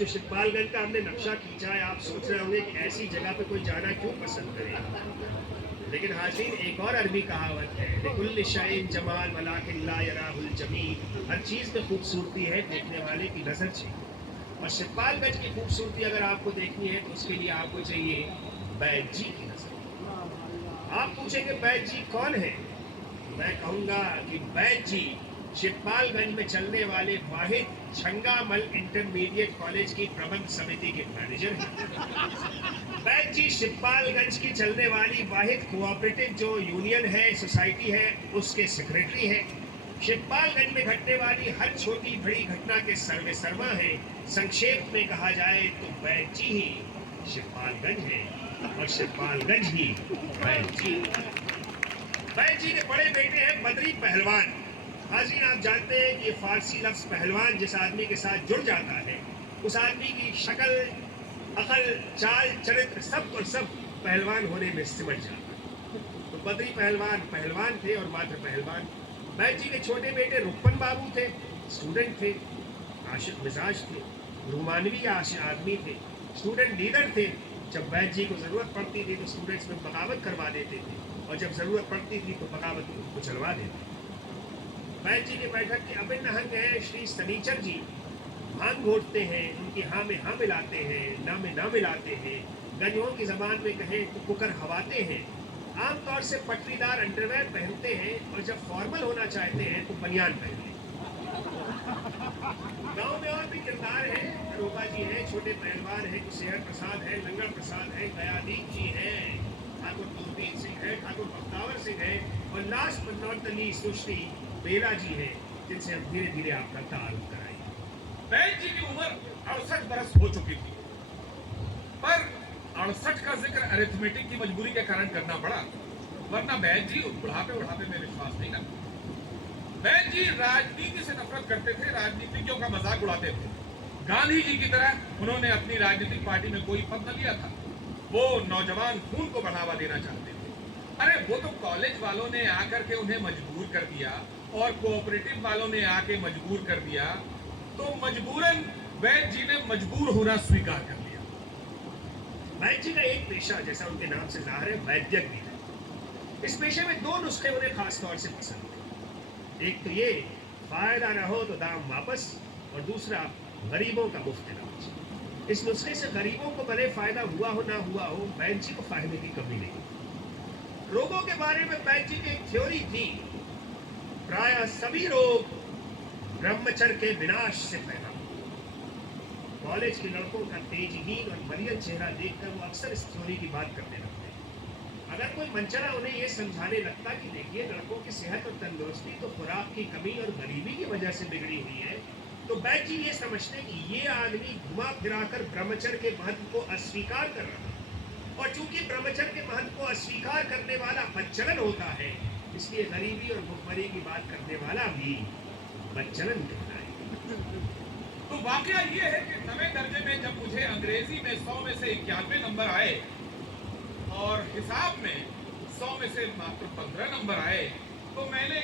जो शिवपालगंज का हमने नक्शा खींचा है, आप सोच रहे होंगे कि ऐसी जगह पे कोई जाना क्यों पसंद करे, लेकिन हाज़रीन एक और अरबी कहावत है, लिकुल्लि शैइन जमाल वलाकिन ला यराहुल जमील। हर चीज़ में खूबसूरती है, देखने वाले की नज़र चाहिए। और शिवपालगंज की खूबसूरती अगर आपको देखनी है तो उसके लिए आपको चाहिए बैद जी की नज़र। आप पूछेंगे बैद जी कौन है? मैं कहूँगा कि बैद जी शिवपालगंज में चलने वाले वाहिद छंगामल इंटरमीडिएट कॉलेज की प्रबंध समिति के मैनेजर हैं। बैद जी शिवपालगंज की चलने वाली वाहिद कोऑपरेटिव जो यूनियन है, सोसाइटी है, उसके सेक्रेटरी है। शिवपालगंज में घटने वाली हर छोटी बड़ी घटना के सर्वे सर्वा है। संक्षेप में कहा जाए तो बैद जी ही शिवपालगंज है और शिवपालगंज ही बैद जी। बैद जी के बड़े बेटे हैं बदरी पहलवान। हाज़रीन आप जानते हैं कि ये फारसी लफ्ज़ पहलवान जिस आदमी के साथ जुड़ जाता है उस आदमी की शक्ल, अकल, चाल, चरित्र सब और सब पहलवान होने में सिमट जाता है। तो बदरी पहलवान पहलवान थे और मात्र पहलवान। बैद जी के छोटे बेटे रुक्मन बाबू थे, स्टूडेंट थे, आशिक मिजाज थे, रोमानवी आदमी थे, स्टूडेंट लीडर थे। जब बैद जी को ज़रूरत पड़ती थी तो स्टूडेंट्स में बगावत करवा देते थे और जब ज़रूरत पड़ती थी तो बगावत को कुचलवा देते थे। बैद जी के बैठक के अभिन्न अंग हैं श्री शनिचर जी। भांग घोटते हैं, उनकी हाँ में हाँ मिलाते हैं, ना में ना मिलाते हैं। गंजों की ज़बान में कहें तो कुकर हवाते हैं। आमतौर से पटरीदार अंडरवेयर पहनते हैं और जब फॉर्मल होना चाहते हैं तो बनियान पहनते हैं। गांव में और भी किरदार हैं, दरोगा जी हैं, छोटे पहलवान हैं, कुशेहर प्रसाद है, लंगड़ प्रसाद है, गयादीप जी हैं, ठाकुर दूरबीन सिंह है, ठाकुर बख्तावर सिंह है और last but not the least Sushri Bela ji हैं, जिनसे हम धीरे धीरे आपका ताल्लुक कराएंगे। बैद जी की उम्र 68 बरस हो चुकी थी, पर 68 का जिक्र अरिथमेटिक की मजबूरी के कारण करना पड़ा, वरना बैद जी बुढ़ापे में विश्वास नहीं करते। बैद जी राजनीति से नफरत करते थे, राजनीतिज्ञों का मजाक उड़ाते थे। गांधी जी की तरह उन्होंने अपनी राजनीतिक पार्टी में कोई पद न लिया था। वो नौजवान खून को बढ़ावा देना चाहते थे। अरे वो तो कॉलेज वालों ने आकर के उन्हें मजबूर कर दिया और कोऑपरेटिव वालों ने आके मजबूर कर दिया, तो मजबूरन बैद जी ने मजबूर होना स्वीकार कर लिया। बैद जी का एक पेशा जैसा उनके नाम से जाहिर है वैद्यक भी है। इस पेशे में दो नुस्खे उन्हें खास तौर से पसंद थे। एक तो ये फायदा ना हो तो दाम वापस और दूसरा गरीबों का मुफ्त इलाज। इस नुस्खे से गरीबों को भले फायदा हुआ हो ना हुआ हो, बैद जी को फायदे की कमी नहीं। रोगों के बारे में बैद जी की एक थ्योरी थी, प्रायः सभी रोग ब्रह्मचर्य के विनाश से पैदा होते। कॉलेज के लड़कों का तेजहीन और मलियन चेहरा देखकर वो अक्सर इस थ्योरी की बात करने लगते। अगर कोई मंचरा उन्हें ये समझाने लगता कि देखिए लड़कों की सेहत और तंदुरुस्ती तो खुराक की कमी और गरीबी की वजह से बिगड़ी हुई है, तो बैद जी ये समझते कि ये आदमी घुमा फिराकर ब्रह्मचर्य के महत्व को अस्वीकार कर रहा है और चूंकि ब्रह्मचर्य के महत्व को अस्वीकार करने वाला बच्चलन होता है, इसलिए गरीबी और भुखमरी की बात करने वाला भी बच्चलन कहलाएगा। तो वाकया ये है कि 9वें दर्जे में जब मुझे अंग्रेजी में 100 में से 91 नंबर आए और हिसाब में 100 में से मात्र 15 नंबर आए, तो मैंने